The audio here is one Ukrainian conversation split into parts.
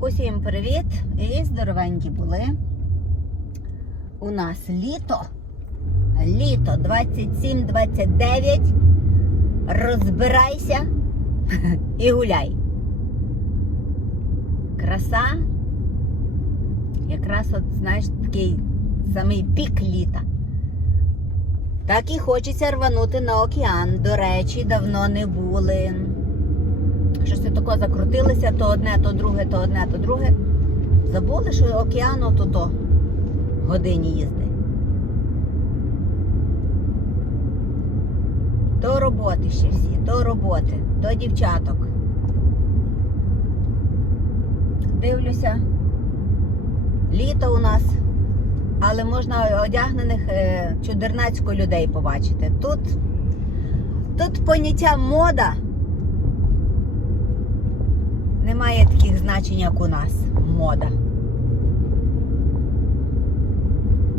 Усім привіт і здоровенькі були. У нас літо. Літо 27-29. Розбирайся і гуляй. Краса. Якраз от, знаєш, такий самий пік літа. Так і хочеться рванути на океан. До речі, давно не були. Щось тако закрутилося, то одне, то друге, то одне, то друге. Забули, що океану то то годині їзди. До роботи ще всі, до роботи, до дівчаток. Дивлюся, літо у нас, але можна одягнених е, чудернацько людей побачити. Тут, тут поняття мода немає таких значень, як у нас. Мода.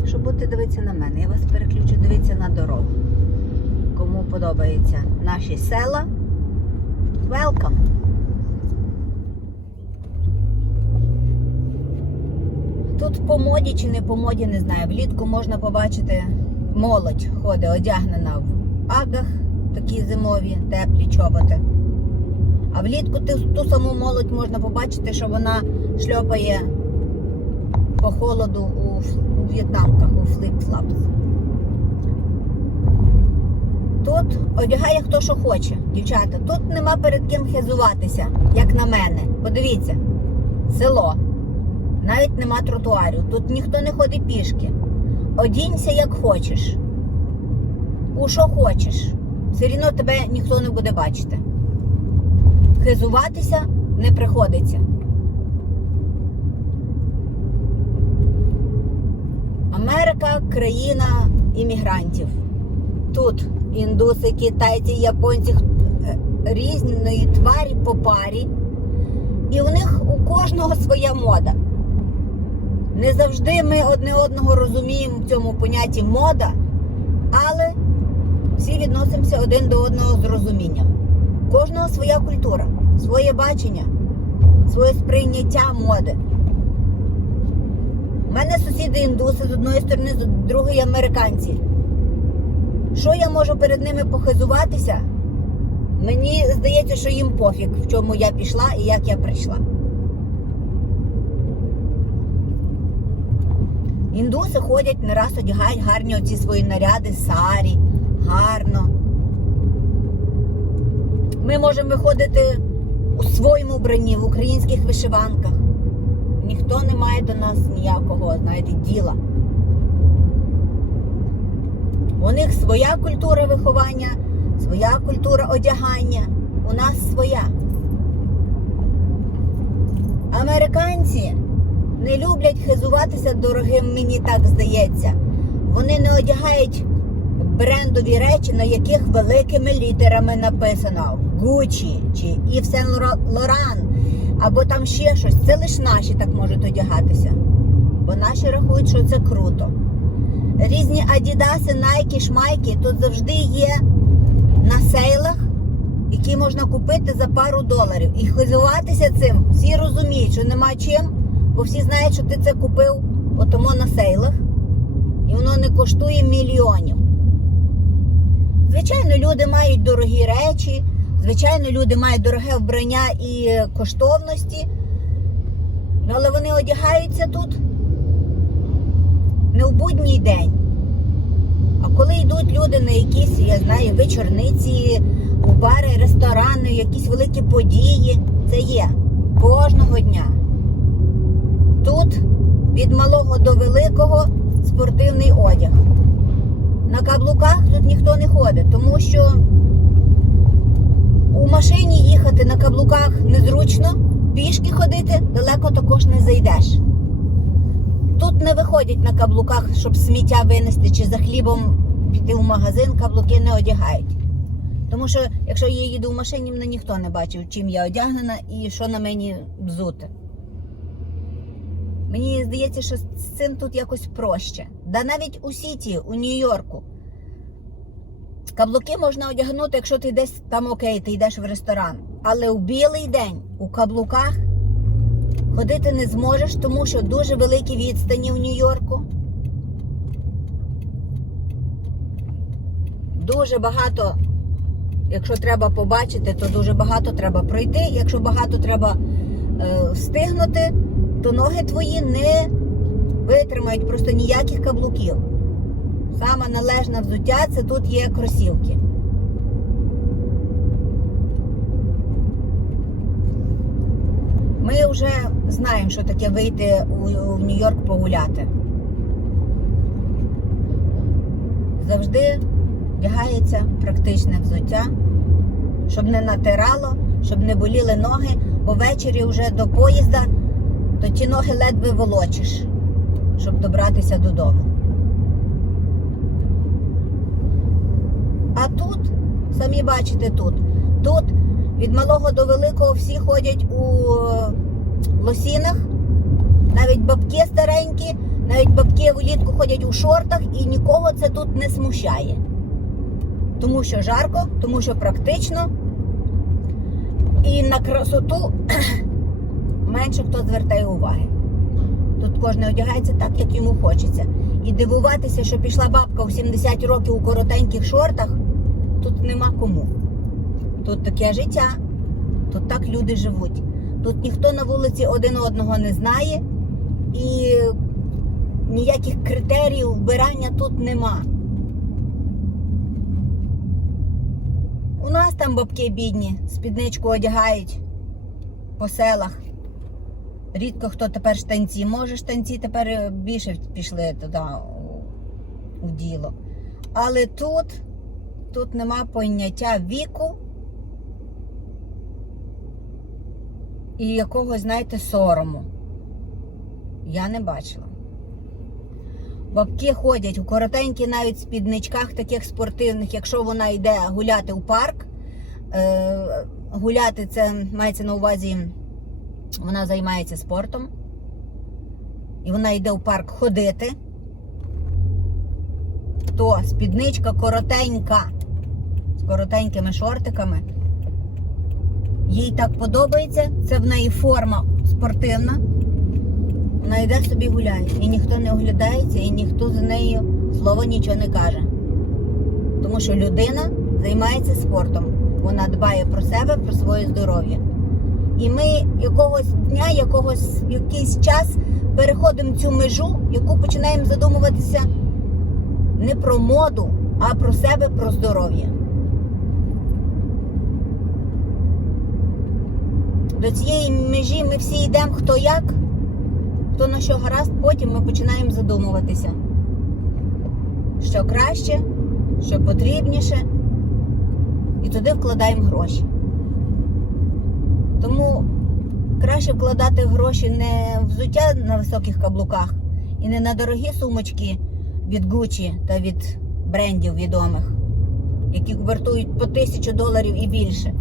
Щоб будете дивитися на мене, я вас переключу дивитися на дорогу. Кому подобаються наші села. Welcome! Тут по моді чи не по моді, не знаю. Влітку можна побачити молодь ходить одягнена в агах, такі зимові, теплі чоботи. А влітку ту, ту саму молодь можна побачити, що вона шльопає по холоду у, в'єтнамках, у фліп-флапс. Тут одягає хто що хоче, дівчата. Тут нема перед ким хизуватися, як на мене. Подивіться, село. Навіть нема тротуарів. Тут ніхто не ходить пішки. Одінься як хочеш. У що хочеш. Все рівно тебе ніхто не буде бачити хизуватися не приходиться. Америка країна іммігрантів. Тут індуси, китайці, японці е, різної тварі по парі. І у них у кожного своя мода. Не завжди ми одне одного розуміємо в цьому понятті мода, але всі відносимося один до одного з розумінням. Кожного своя культура, своє бачення, своє сприйняття моди. У мене сусіди індуси з одної сторони, з другої американці. Що я можу перед ними похизуватися? Мені здається, що їм пофіг, в чому я пішла і як я прийшла. Індуси ходять не раз одягають гарні оці свої наряди, сарі, гарно. Ми можемо виходити у своєму вбранні, в українських вишиванках. Ніхто не має до нас ніякого, знаєте, діла. У них своя культура виховання, своя культура одягання, у нас своя. Американці не люблять хизуватися дорогим, мені так здається. Вони не одягають брендові речі, на яких великими літерами написано Gucci чи Yves Saint Laurent, або там ще щось. Це лише наші так можуть одягатися. Бо наші рахують, що це круто. Різні Адідаси, Найки, Шмайки тут завжди є на сейлах, які можна купити за пару доларів. І хизуватися цим всі розуміють, що нема чим, бо всі знають, що ти це купив отому на сейлах, і воно не коштує мільйонів. Звичайно, люди мають дорогі речі, звичайно, люди мають дороге вбрання і коштовності, але вони одягаються тут не в будній день. А коли йдуть люди на якісь, я знаю, вечорниці, у бари, ресторани, якісь великі події, це є кожного дня. Тут від малого до великого спортивний одяг. На каблуках тут ніхто не ходить, тому що у машині їхати на каблуках незручно, пішки ходити далеко також не зайдеш. Тут не виходять на каблуках, щоб сміття винести чи за хлібом піти в магазин, каблуки не одягають. Тому що, якщо я їду в машині, мене ніхто не бачив, чим я одягнена і що на мені взути. Мені здається, що з цим тут якось проще. Да навіть у Сіті, у Нью-Йорку. Каблуки можна одягнути, якщо ти десь там окей, ти йдеш в ресторан. Але у білий день у каблуках ходити не зможеш, тому що дуже великі відстані в Нью-Йорку. Дуже багато, якщо треба побачити, то дуже багато треба пройти. Якщо багато треба е, встигнути, то ноги твої не витримають просто ніяких каблуків. Саме належне взуття це тут є кросівки. Ми вже знаємо, що таке вийти у Нью-Йорк погуляти. Завжди вдягається практичне взуття, щоб не натирало, щоб не боліли ноги, бо ввечері вже до поїзда, то ті ноги ледве волочиш, щоб добратися додому. А тут, самі бачите, тут. Тут від малого до великого всі ходять у лосінах, навіть бабки старенькі, навіть бабки влітку ходять у шортах і нікого це тут не смущає. Тому що жарко, тому що практично. І на красоту менше хто звертає уваги. Тут кожен одягається так, як йому хочеться. І дивуватися, що пішла бабка у 70 років у коротеньких шортах, тут нема кому. Тут таке життя, тут так люди живуть. Тут ніхто на вулиці один одного не знає, і ніяких критеріїв вбирання тут нема. У нас там бабки бідні, спідничку одягають по селах. Рідко хто тепер штанці. Може, штанці тепер е, більше пішли туди у, діло. Але тут, тут нема поняття віку і якогось, знаєте, сорому. Я не бачила. Бабки ходять у коротеньких навіть спідничках таких спортивних, якщо вона йде гуляти у парк. Е, гуляти це мається на увазі, вона займається спортом. І вона йде у парк ходити. То спідничка коротенька, з коротенькими шортиками. Їй так подобається, це в неї форма спортивна. Вона йде собі гуляє. І ніхто не оглядається, і ніхто за нею слова нічого не каже. Тому що людина займається спортом. Вона дбає про себе, про своє здоров'я. І ми якогось дня, якогось якийсь час переходимо цю межу, яку починаємо задумуватися не про моду, а про себе, про здоров'я. До цієї межі ми всі йдемо хто як, хто на що гаразд, потім ми починаємо задумуватися, що краще, що потрібніше, і туди вкладаємо гроші. Тому краще вкладати гроші не в взуття на високих каблуках і не на дорогі сумочки від Gucci та від брендів відомих, які вартують по тисячу доларів і більше.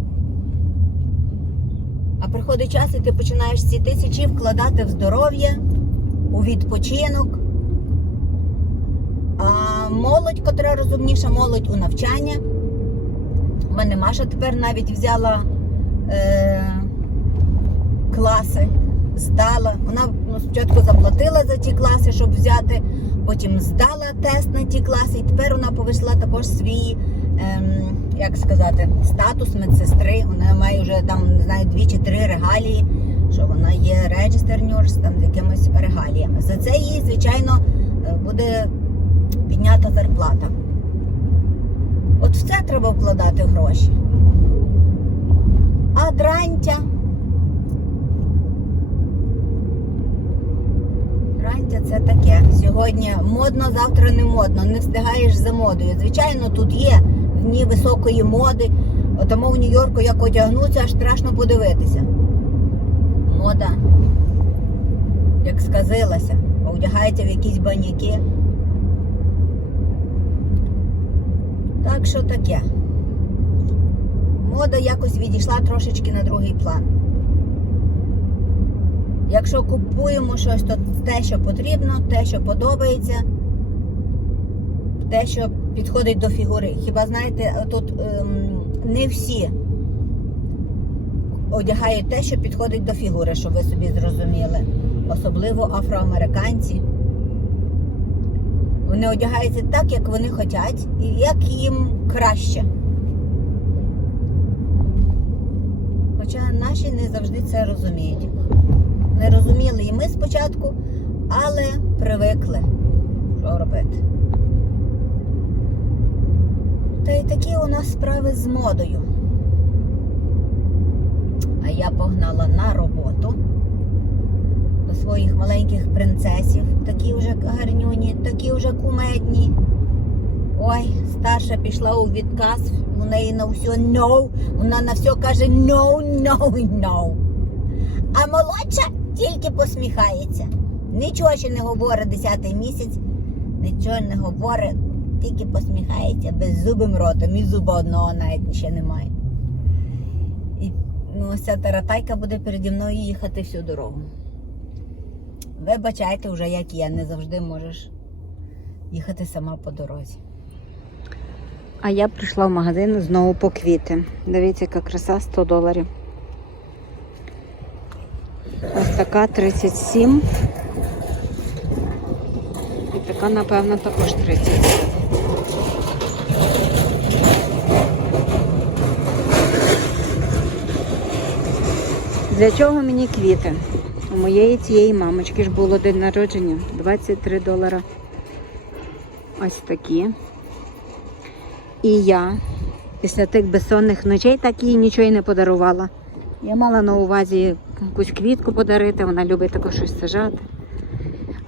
А приходить час, і ти починаєш ці тисячі вкладати в здоров'я, у відпочинок. А молодь, котра розумніша, молодь у навчання. У мене Маша тепер навіть взяла е, класи, здала. Вона ну, спочатку заплатила за ті класи, щоб взяти, потім здала тест на ті класи, і тепер вона повийшла також свій. Ем, як сказати, статус медсестри. Вона має вже там, не знаю, дві чи три регалії, що вона є register nurse, там з якимись регаліями. За це їй, звичайно, е, буде піднята зарплата. От в це треба вкладати гроші. А дрантя. Дрантя це таке. Сьогодні модно, завтра не модно. Не встигаєш за модою. Звичайно, тут є дні високої моди. Тому в Нью-Йорку як одягнуться, аж страшно подивитися. Мода, як сказилася, одягається в якісь баняки. Так що таке. Мода якось відійшла трошечки на другий план. Якщо купуємо щось, то те, що потрібно, те, що подобається, те, що підходить до фігури. Хіба знаєте, тут ем, не всі одягають те, що підходить до фігури, щоб ви собі зрозуміли. Особливо афроамериканці. Вони одягаються так, як вони хочуть, і як їм краще. Хоча наші не завжди це розуміють. Не розуміли і ми спочатку, але привикли. Що робити? Та й такі у нас справи з модою. А я погнала на роботу до своїх маленьких принцесів. Такі вже гарнюні, такі вже кумедні. Ой, старша пішла у відказ, у неї на все no, вона на все каже no, no, no. А молодша тільки посміхається. Нічого ще не говорить десятий місяць, нічого не говорить, тільки посміхається беззубим ротом і зуба одного навіть ще немає. І ну, ось ця таратайка буде переді мною їхати всю дорогу. Вибачайте вже, як я, не завжди можеш їхати сама по дорозі. А я прийшла в магазин знову по квіти. Дивіться, яка краса 100 доларів. Ось така 37. І така, напевно, також 37. Для чого мені квіти? У моєї цієї мамочки ж було день народження 23 долара. Ось такі. І я після тих безсонних ночей так їй нічого й не подарувала. Я мала на увазі якусь квітку подарити, вона любить також щось сажати.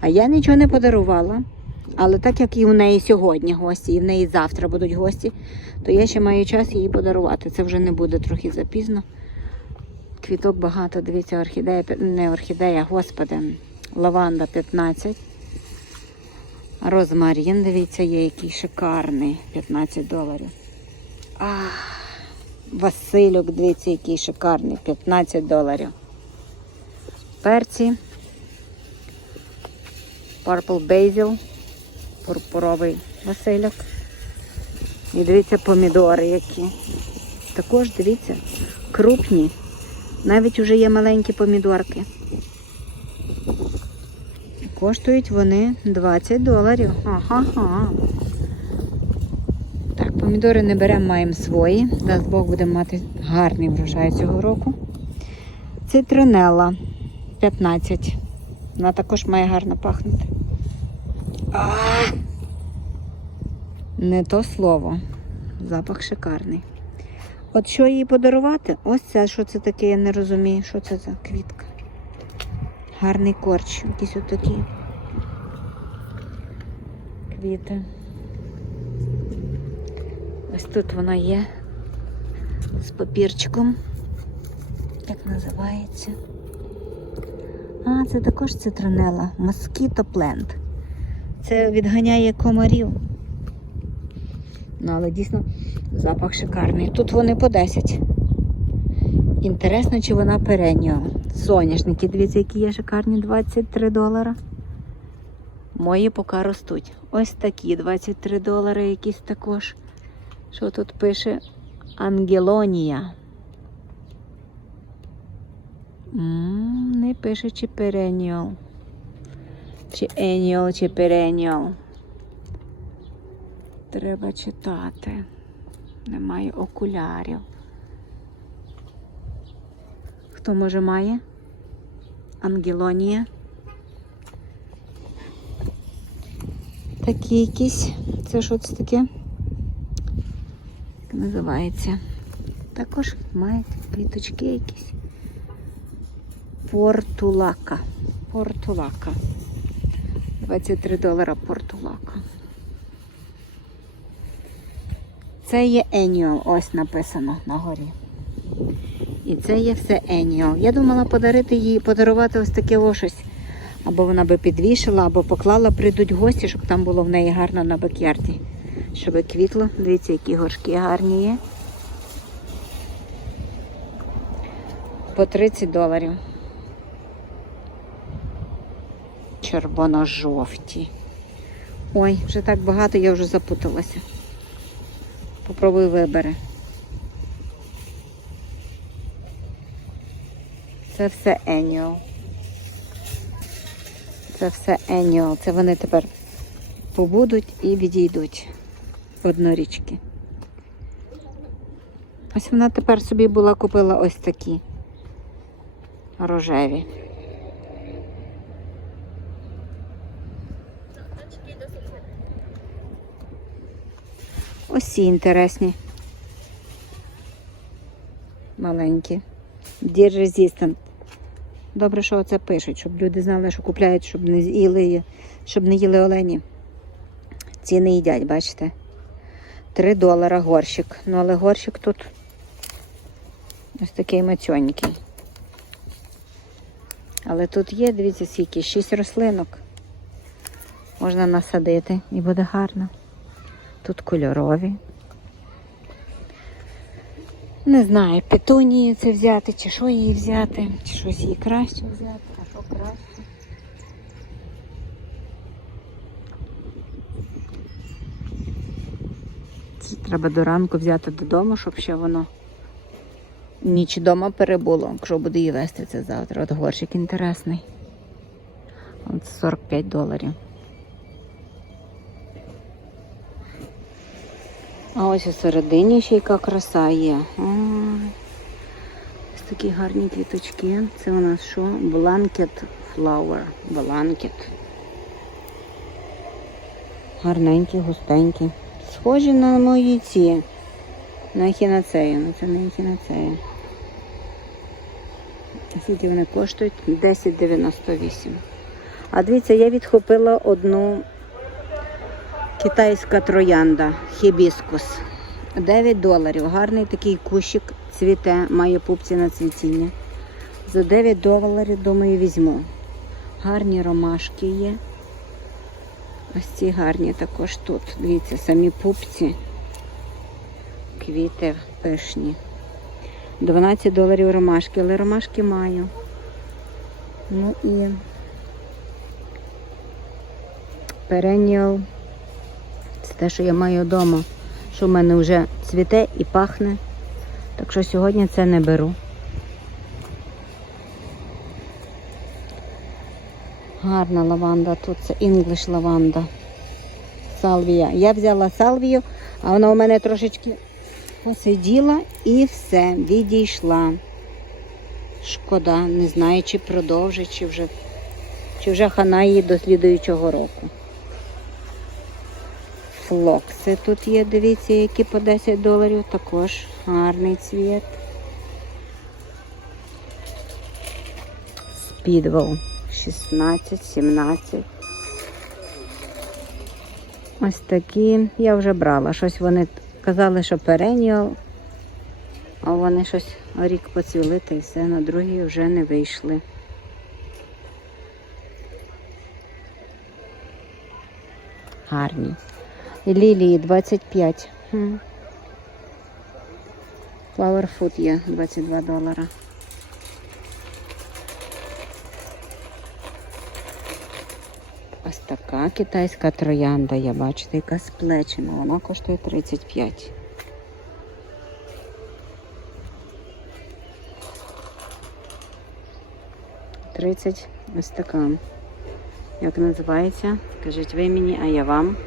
А я нічого не подарувала. Але так як і в неї сьогодні гості, і в неї завтра будуть гості, то я ще маю час їй подарувати. Це вже не буде трохи запізно. Квіток багато, дивіться, орхідея, не орхідея, господи, лаванда 15. Розмарін, дивіться, є який шикарний, 15 доларів. Ах, Василюк, дивіться, який шикарний, 15 доларів. Перці. Purple Basil, пурпуровий Васильок. І дивіться помідори які. Також дивіться, крупні. Навіть вже є маленькі помідорки. Коштують вони 20 доларів. Ага. Так, помідори не беремо, маємо свої. Дасть Бог будемо мати гарний врожай цього року. Цитронелла 15. Вона також має гарно пахнути. А! Не то слово. Запах шикарний. От що їй подарувати? Ось це, що це таке, я не розумію, що це за квітка. Гарний корч, якісь отакі квіти. Ось тут вона є з папірчиком. Як називається? А, це також цитронела. Mosquito Plant. Це відганяє комарів. Ну, але дійсно запах шикарний. Тут вони по 10. Інтересно, чи вона переннього. Соняшники, дивіться, які є шикарні 23 долара. Мої поки ростуть. Ось такі 23 долари якісь також. Що тут пише? Ангелонія. М, Не пише чи переніал. Чи еніал, чи переніал. Треба читати. Немає окулярів. Хто може має? Ангелонія. Такі якісь. Це що це таке? Як називається? Також мають квіточки якісь. Портулака. Портулака. 23 долара портулака. Це є Annual, ось написано на горі. І це є все Annual. Я думала подарити їй, подарувати ось таке о щось. Або вона би підвішила, або поклала, прийдуть гості, щоб там було в неї гарно на бакярді. Щоб квітло. Дивіться, які горшки гарні є. По 30 доларів. Червоно-жовті. Ой, вже так багато, я вже запуталася. Попробуй вибери. Це все annual. Це все annual. Це вони тепер побудуть і відійдуть однорічки. Ось вона тепер собі була купила ось такі рожеві. Ось ці інтересні. Маленькі. Dear Resistant. Добре, що це пишуть, щоб люди знали, що купляють, щоб не їли, щоб не їли олені. Ці не їдять, бачите? 3 долара горщик. Ну, але горщик тут ось такий мацьонький. Але тут є, дивіться, скільки, 6 рослинок. Можна насадити і буде гарно. Тут кольорові. Не знаю, петунії це взяти, чи що її взяти, чи щось їй краще взяти, а що краще. Це треба до ранку взяти додому, щоб ще воно ніч вдома перебуло, якщо буде її вести це завтра. От горщик інтересний. От 45 доларів. А ось у середині ще яка краса є. Ось такі гарні квіточки. Це у нас що? Blanket flower. Blanket. Гарненькі, густенькі. Схожі на мої ці. На ехінацею. Ну це не ехінацея. Скільки вони коштують? 10,98. А дивіться, я відхопила одну Китайська троянда, хібіскус. 9 доларів. Гарний такий кущик цвіте, має пупці на цвітіння. За 9 доларів, думаю, візьму. Гарні ромашки є. Ось ці гарні також тут. Дивіться, самі пупці. Квіти пишні. 12 доларів ромашки, але ромашки маю. Ну і Perennial. Це те, що я маю вдома, що в мене вже цвіте і пахне. Так що сьогодні це не беру. Гарна лаванда, тут це English лаванда. Салвія. Я взяла салвію, а вона у мене трошечки посиділа і все, відійшла. Шкода, не знаю, чи продовжить, чи вже, чи вже хана її до слідуючого року. Флокси тут є, дивіться, які по 10 доларів, також гарний цвіт. Спідвел 16, 17. Ось такі. Я вже брала. Щось вони казали, що переніал, а вони щось рік поцвіли та й все, на другий вже не вийшли. Гарні. Лілії 25. Хм. Food є 22 долара. Ось така китайська троянда, я бачите, яка сплечена. Вона коштує 35. Тридцять ось така. Як називається? Кажіть ви мені, а я вам.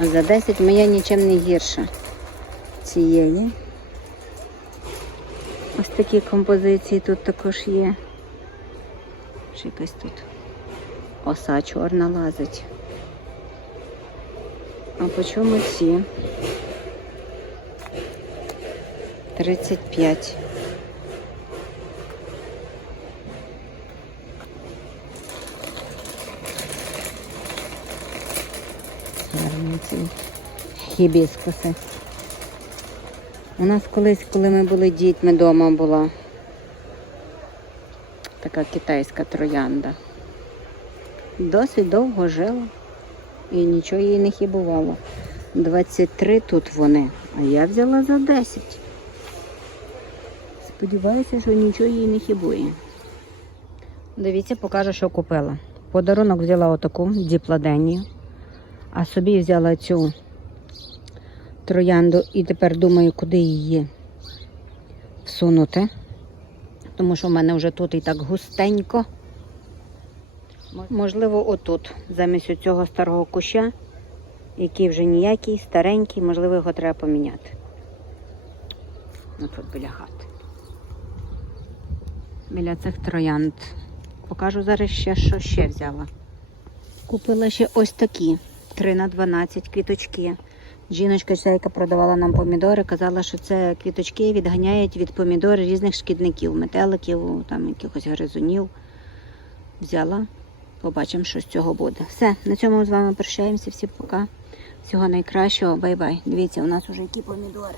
За 10 моя нічим не гірша цієї. Ось такі композиції тут також є. Ще якась тут оса чорна лазить. А по чому ці? 35. Гарні ці хібіскуси. У нас колись, коли ми були дітьми, вдома була така китайська троянда. Досить довго жила і нічого їй не хібувало. 23 тут вони, а я взяла за 10. Сподіваюся, що нічого їй не хібує. Дивіться, покажу, що купила. Подарунок взяла отаку діпладенію, а собі взяла цю троянду і тепер думаю, куди її засунути, тому що в мене вже тут і так густенько. Можливо, отут, замість цього старого куща, який вже ніякий, старенький, можливо, його треба поміняти. Ну, тут біля хати. Біля цих троянд. Покажу зараз ще, що ще взяла. Купила ще ось такі 3 на 12 квіточки. Жіночка, ця, яка продавала нам помідори, казала, що це квіточки відганяють від помідор різних шкідників, метеликів, там якихось гризунів. Взяла. Побачимо, що з цього буде. Все, на цьому ми з вами прощаємося. Всі пока. Всього найкращого. Бай-бай. Дивіться, у нас вже які помідори.